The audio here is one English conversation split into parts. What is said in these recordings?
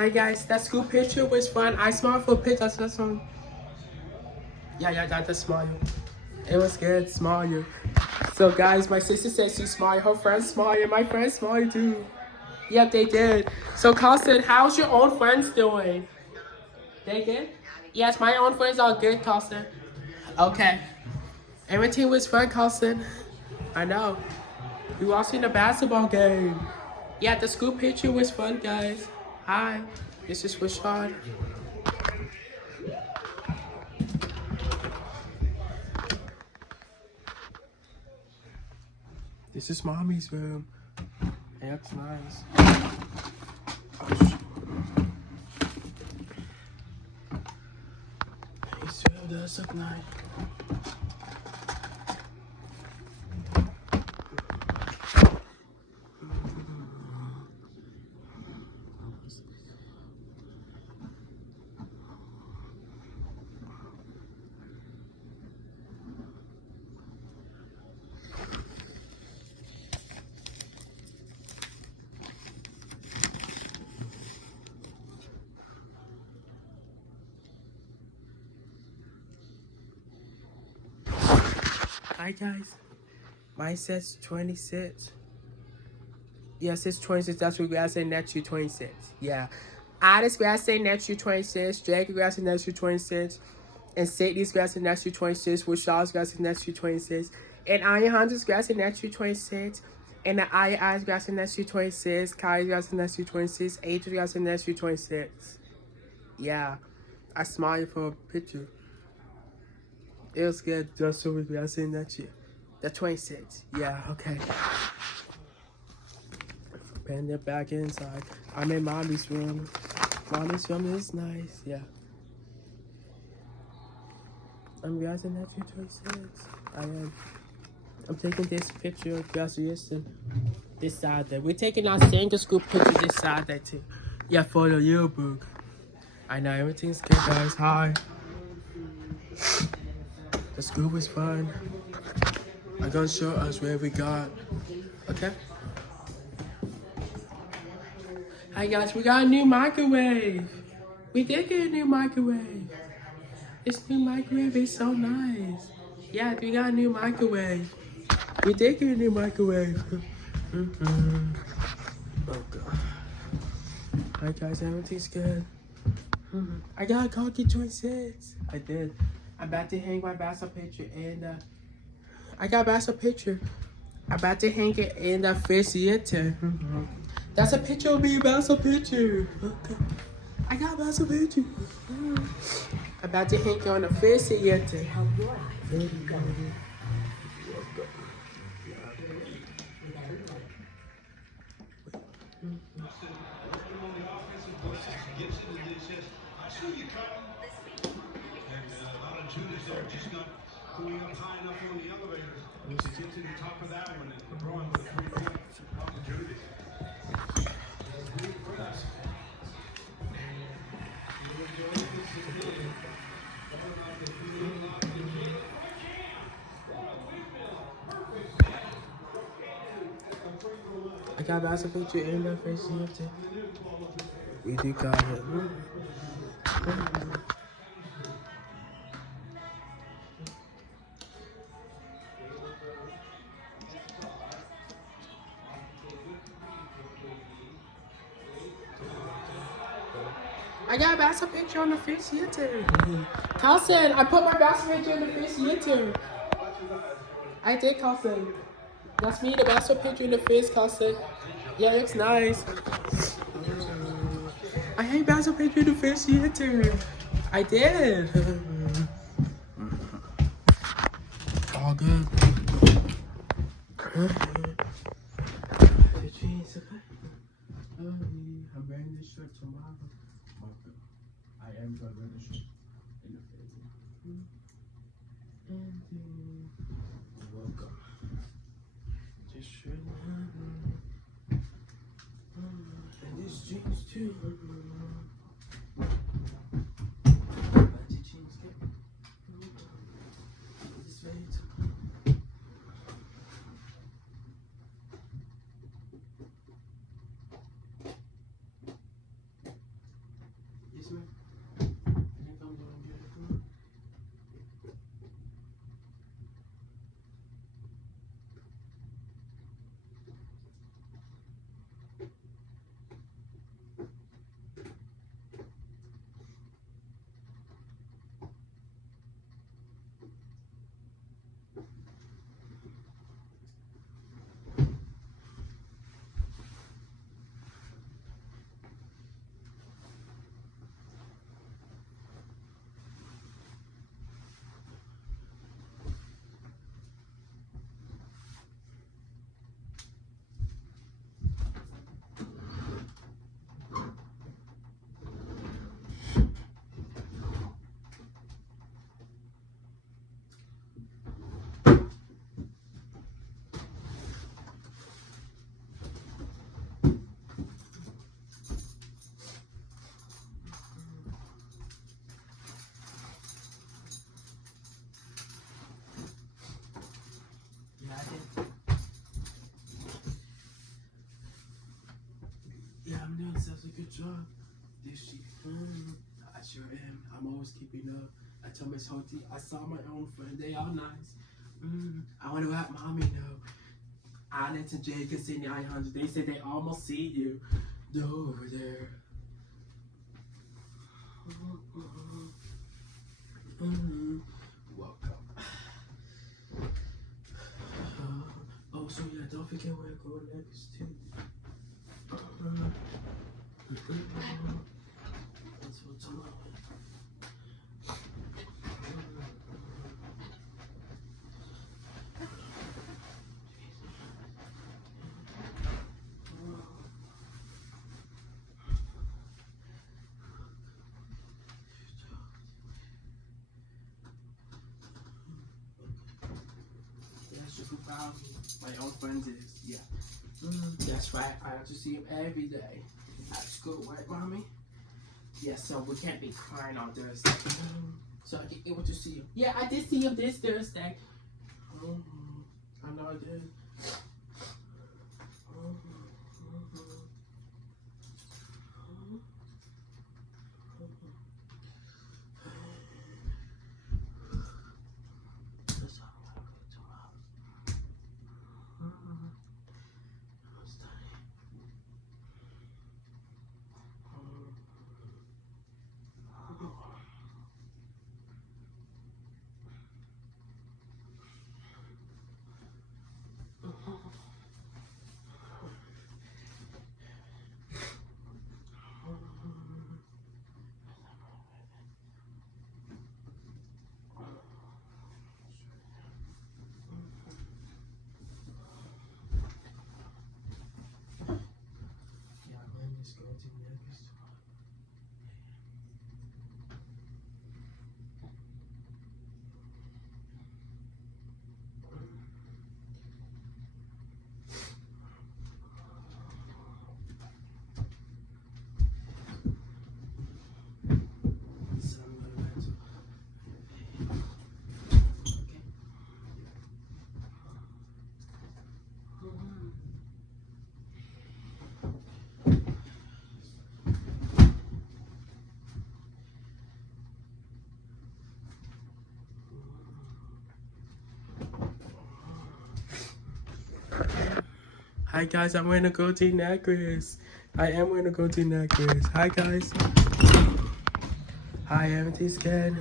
Hi guys, that school picture was fun. I smiled for pictures. That's one. Yeah, got the smile. It was good, smile. So guys, my sister said she smiled. Her friends smiled. My friends smiled too. Yep, they did. So Carlson, how's your own friends doing? They good? Yes, my own friends are good, Carlson. Okay. Everything was fun, Carlson. I know. We watching the basketball game. Yeah, the school picture was fun, guys. Hi, this is Rashad. This is mommy's room. Hey, that's nice. This room does look nice. Hi guys. Mine says 26. Yeah, it says 26. That's what we gotta say next year 26. Yeah. Addis gotta say next year 26. Jake gotta say next year 26. And Sadie's gotta say next year 26. Rashad's gotta say next year 26. And Alejandro's gotta say next year 26. And the I's gotta say next year 26. Kylie's gotta say next year 26. Adrian's gotta say next year 26. Yeah. I smiled for a picture. It was good. Just so we gotta say next year. The 26. Yeah, okay. Bend it back inside. I'm in mommy's room. Mommy's room is nice, yeah. I'm guessing that's your 26. I am. I'm taking this picture of graduation this Saturday. We're taking our Sandra School picture this Saturday too. Yeah, for the yearbook. I know everything's good, guys. Hi. The school was fun. I'm gonna show us where we got. Okay. Hi guys, we got a new microwave. We did get a new microwave. This new microwave is so nice. Yeah, we got a new microwave. We did get a new microwave. Oh god. Hi guys, everything's good. I got a cocky 26. I did. I'm about to hang my basketball picture and I got a basketball picture. I'm about to hang it in the first theater. That's a picture of me, basketball picture. Okay. I got a basketball picture. I'm about to hang it on the first theater. I got a basketball picture in the first theater. We do got it. I got a basketball picture on the first theater. Carlson, I put my basketball picture in the first theater. I did, Carlson. That's me, the basketball picture in the face, Carlson. Yeah, it's nice. I hate basketball picture in the first theater. I did. All good. The jeans, okay? I'm wearing this shirt tomorrow. I am going to wear this shirt in the face. And welcome. This shirt. And this jeans too. Yes, ma'am. I think I'm doing beautiful. Yeah, I did. Yeah, I'm doing such a good job. This shit fun. I sure am. I'm always keeping up. I told Miss Hoti, I saw my own friend. They all nice. I wonder what mommy know. Alex and Jake and Sydney Alejandro, they said they almost see you. They're over there. Welcome. Oh, so yeah, don't forget where I go next too. That's for tomorrow. My own friends is, yeah. That's right. I have to see him every day at school, right, mommy? Yeah, so we can't be crying on Thursday. So I get able to see him. Yeah, I did see him this Thursday. I know I did. Hi guys, I'm wearing a goatee necklace. I am wearing a goatee necklace. Hi guys. Hi, everything's good.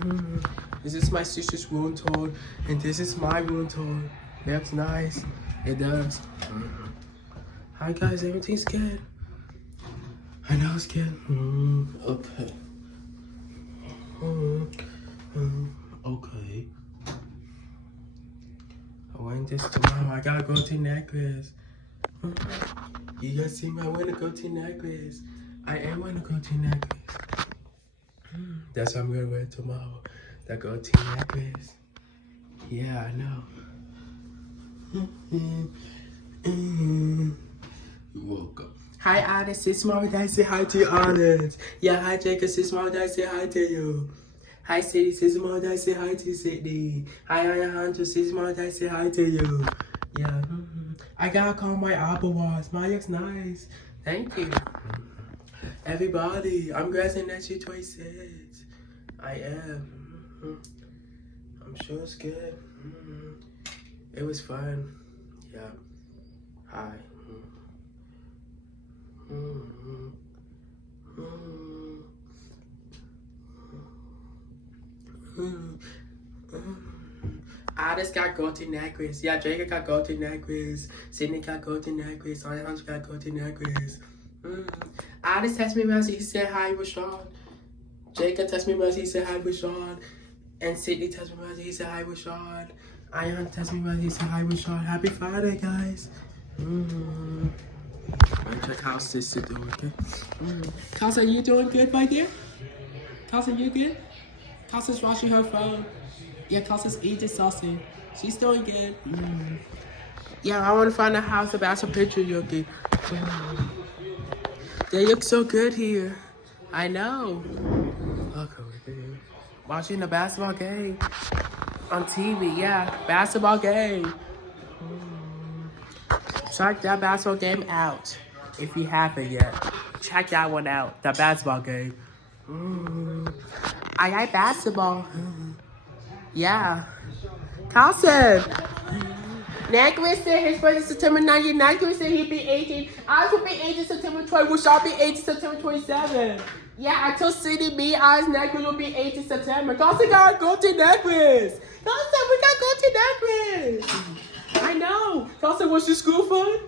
This is my sister's room tour, and this is my room tour. That's nice. It does. Hi guys, everything's good. I know it's good. Okay. Okay. I'm wearing this tomorrow. I got a goatee necklace. You guys see me? I'm wearing a goatee necklace. I am wearing a goatee necklace. That's what I'm gonna wear tomorrow. The goatee necklace. Yeah, I know. Welcome. Hi, Alex. Sis Mama Dad, say hi to you, Alex. Yeah, hi, Jacob. Sis Mama Dad, say hi to you. Hi, Sadie. Sis Mama Dad, say hi to you, Sadie. Hi, Alejandro. Sis Mama Dad, say hi to you. Yeah. I gotta call my Apple Watch. Mine looks nice. Thank you. Everybody, I'm graduating next year 26. I am. I'm sure it's good. It was fun. Yeah. Hi. I just got golden necklace. Yeah, Jacob got golden necklace. Sydney got golden necklace. Alejandro got golden necklace. I just texted me message. He said hi with Sean. Jacob texted me message. He said hi with Sean. And Sydney texted me message. He said hi with Sean. Ian texted me message. He said hi with Sean. Happy Friday, guys. I'll check how sister doing, okay? Kelsey, you doing good right there? Kelsey, you good? Kelsey's watching her phone. Yeah, Kelsey's eating saucy. She's doing good. Yeah, I want to find a house about some picture you okay. They look so good here. I know. Okay. Watching the basketball game on TV. Yeah, basketball game. Check that basketball game out. If you haven't yet, check that one out. The basketball game. I like basketball. Yeah. Carlson. Nicholas said his birthday is September 19th. Nicholas said he'd be 18. I will be 18 September 20. We shall be 18 September 27. Yeah, I told City me, I Nicholas will be 18 September. Carlson got to go to Nicholas. Carlson, we got to go to Nicholas. I know. Carlson, what's your school fun?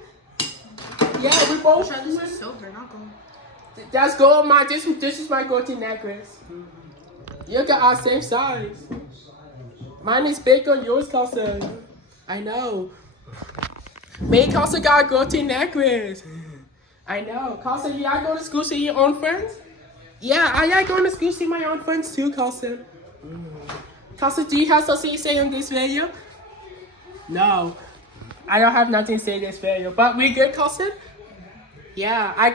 Yeah, we both. This is silver, not gold. That's gold. This is my go-to necklace. You got our same size. Mine is bigger on yours, Carlson. I know. Me and Carlson got a go-to necklace. I know. Carlson, you like going to school see your own friends? Yeah, I like going to school see my own friends too, Carlson. Carlson, do you have something to say in this video? No. I don't have nothing to say in this video. But we good, Carlson? Yeah, I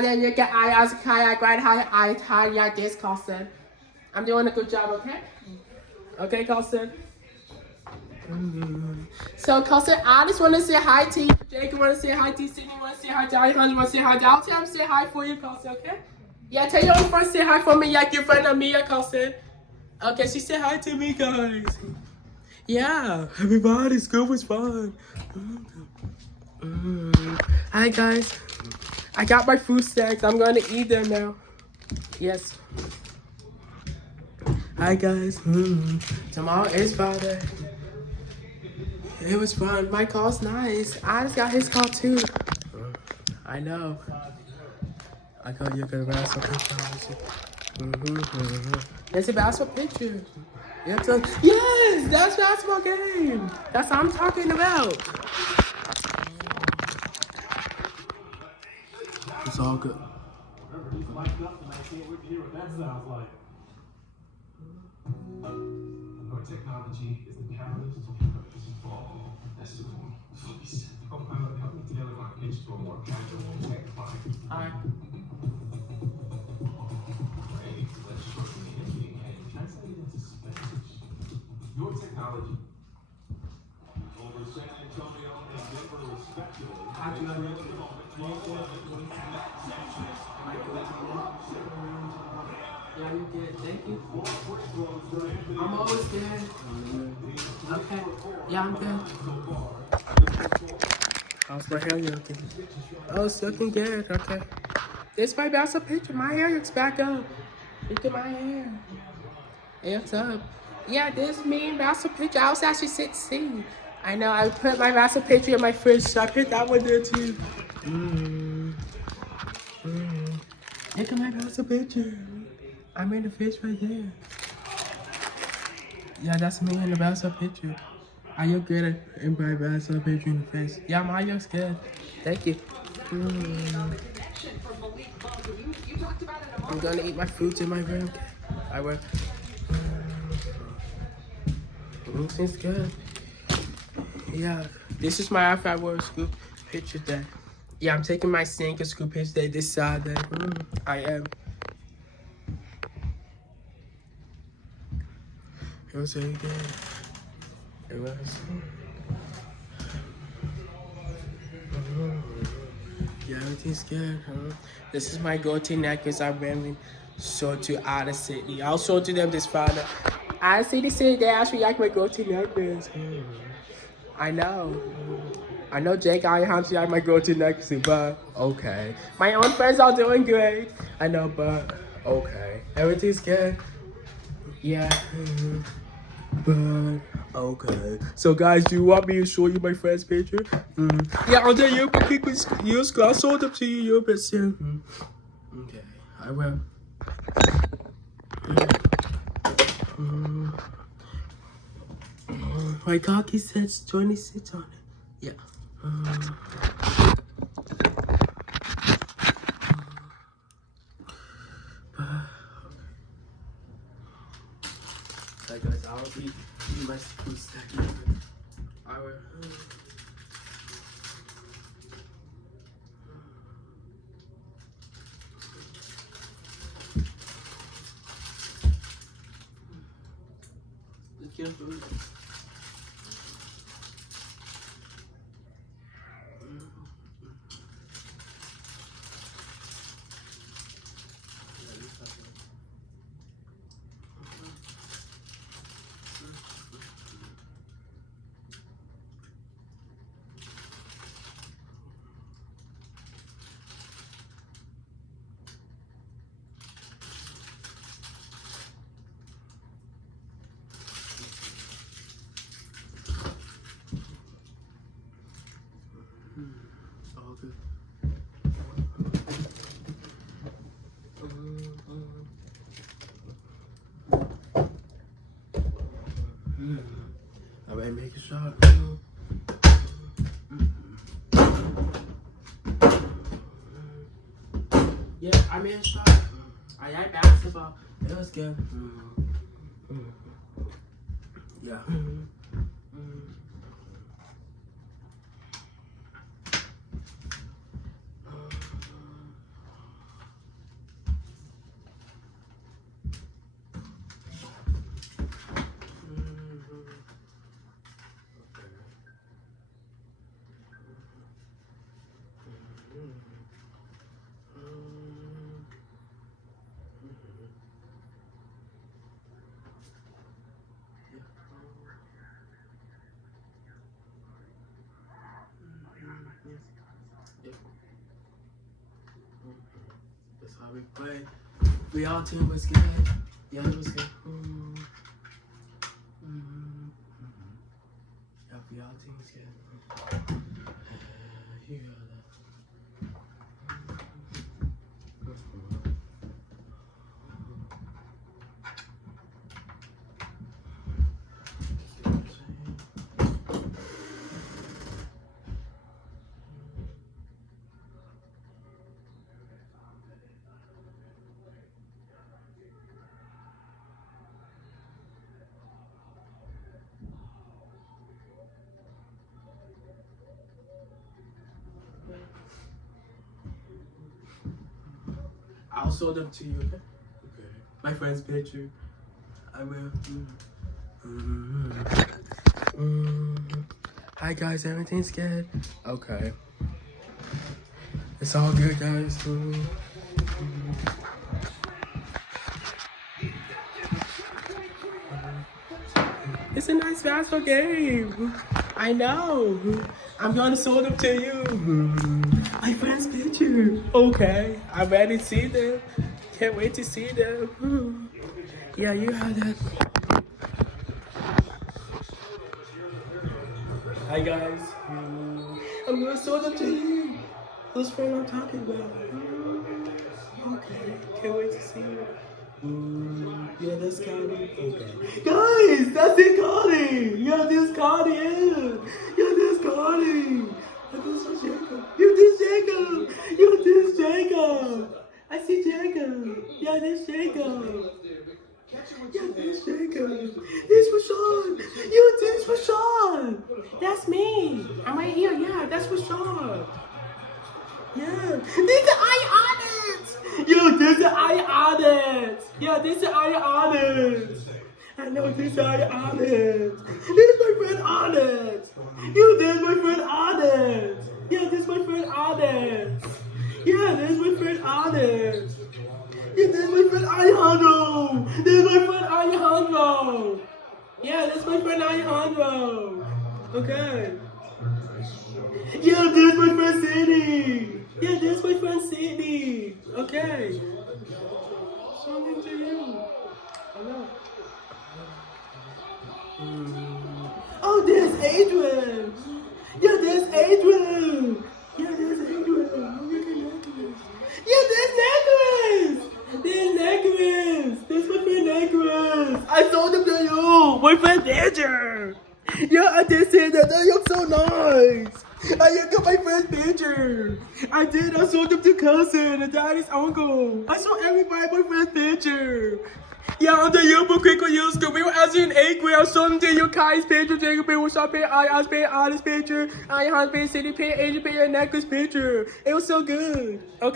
didn't look at I how this, Carlson. I'm doing a good job, okay? Okay, Carlson. So, Carlson, I just want to say hi to you. Jacob want to say hi to you. Sydney want to say hi to you. Alejandro want to say hi to you. I'll tell him to say hi for you, Carlson, okay? Yeah, tell your own friend to say hi for me like your friend Amia, Carlson. Okay, she said hi to me, guys. Yeah, everybody, school was fun. Hi, guys. I got my food snacks. I'm going to eat them now. Yes. Hi, guys. Tomorrow is Friday. It was fun. My car's nice. I just got his car, too. I know. I thought you were going to ask some pictures. It's a basketball picture. Yes, that's basketball game. That's what I'm talking about. It's all good. Our technology is the catalyst for all festival. Copilot help me tailor my pitch to a more casual tech vibe. Hi. Let's shorten the ending and translate it into Spanish. Your technology. Over San Antonio and Denver, respectively. Yeah, you good. Thank you. I'm always good. Okay. Yeah, I'm good. How's my hair looking? Oh, it's looking good. Okay. This might be also a picture. My hair looks back up. Look at my hair. It's up. Yeah, this is me and Russell picture. I was actually 16. I know. I put my Russell picture in my fridge, so I put that one there too. Look at my Russell picture. I'm in the fish right there. Yeah, that's me in the basketball picture. I look good in my basketball picture in the face. Yeah, mine looks good. Thank you. I'm gonna eat my fruits in my room. I will. Seems good. Yeah, this is my outfit I wore school picture day. Yeah, I'm taking my sneaker school picture day this Saturday. I am. It was really good. It was. Yeah, everything's good. This is my go-to necklace I'm wearing. Show to out of city. I'll show to them this Friday. Out of city said they actually like my go-to necklace. I know. I know Jake Alejandro like my go-to necklace, but okay. My own friends are doing great. I know, but okay. Everything's good. Yeah. But okay. So guys, do you want me to show you my friend's picture? Yeah, I'll tell you but quick use I'll show them to you but soon. Okay, I will. My cocky says 26 on it. Yeah. So guys, I'll be my food stack. I will. Be careful. All good. I might make a shot. Yeah, I made a shot. I like basketball. It was good. Yeah. That's how we play. We all team was good. Yeah, it was good. Yeah, we all team was good. You got that. I'll show them to you, okay? Okay. My friend's picture. I will. Hi guys, everything's good? Okay. It's all good, guys. It's a nice basketball game. I know. I'm gonna show them to you. My friend's picture. Okay. I'm ready to see them. Can't wait to see them. Yeah, you have that. Hi guys. I'm gonna show them to you. Whose friend I'm talking about? Okay. Can't wait to see you. Yeah, that's Connie. Okay. Guys, that's it, Connie. Yeah, this Connie is. Yeah, this Connie. Yeah, this is Jacob. Yeah, this Jacob. Yeah, this Jacob. I see Jacob. Yeah, this Jacob. Yeah, this Jacob. This Rashawn. Yeah, this Rashawn. That's me. I'm right here. Yeah, that's Rashawn. Yeah, this is I honest. Yo, this is I honest. Yeah, this is I honest. I know this is I honest. This is my friend honest. Yo, this is my friend honest. Yeah, this is my friend honest. Yeah, there's my friend Alex. Yeah, there's my friend Alejandro. There's my friend Alejandro. Yeah, that's my friend Alejandro. Okay. Yeah, there's my friend Sydney. Yeah, there's my friend Sydney. Okay. Something to you. Hello. Oh, there's Adrian. Yeah, there's Adrian. Yeah, there's Adrian. Oh, look at Nicholas. Yeah, there's Nicholas. There's Nicholas. There's my friend Nicholas. I sold him to you. My friend Badger. Yeah, I did say that. That looks so nice. I got my friend's picture. I did. I sold him to cousin and daddy's uncle. I saw everybody my friend's picture. Yeah, on the yearbook quickly used to. We were actually in 8th grade. I showed them to you Kai's picture, Jacob picture, Shop picture, I was paying Alice picture, I had paying City picture, Asian picture, and Necklace picture. It was so good. Okay.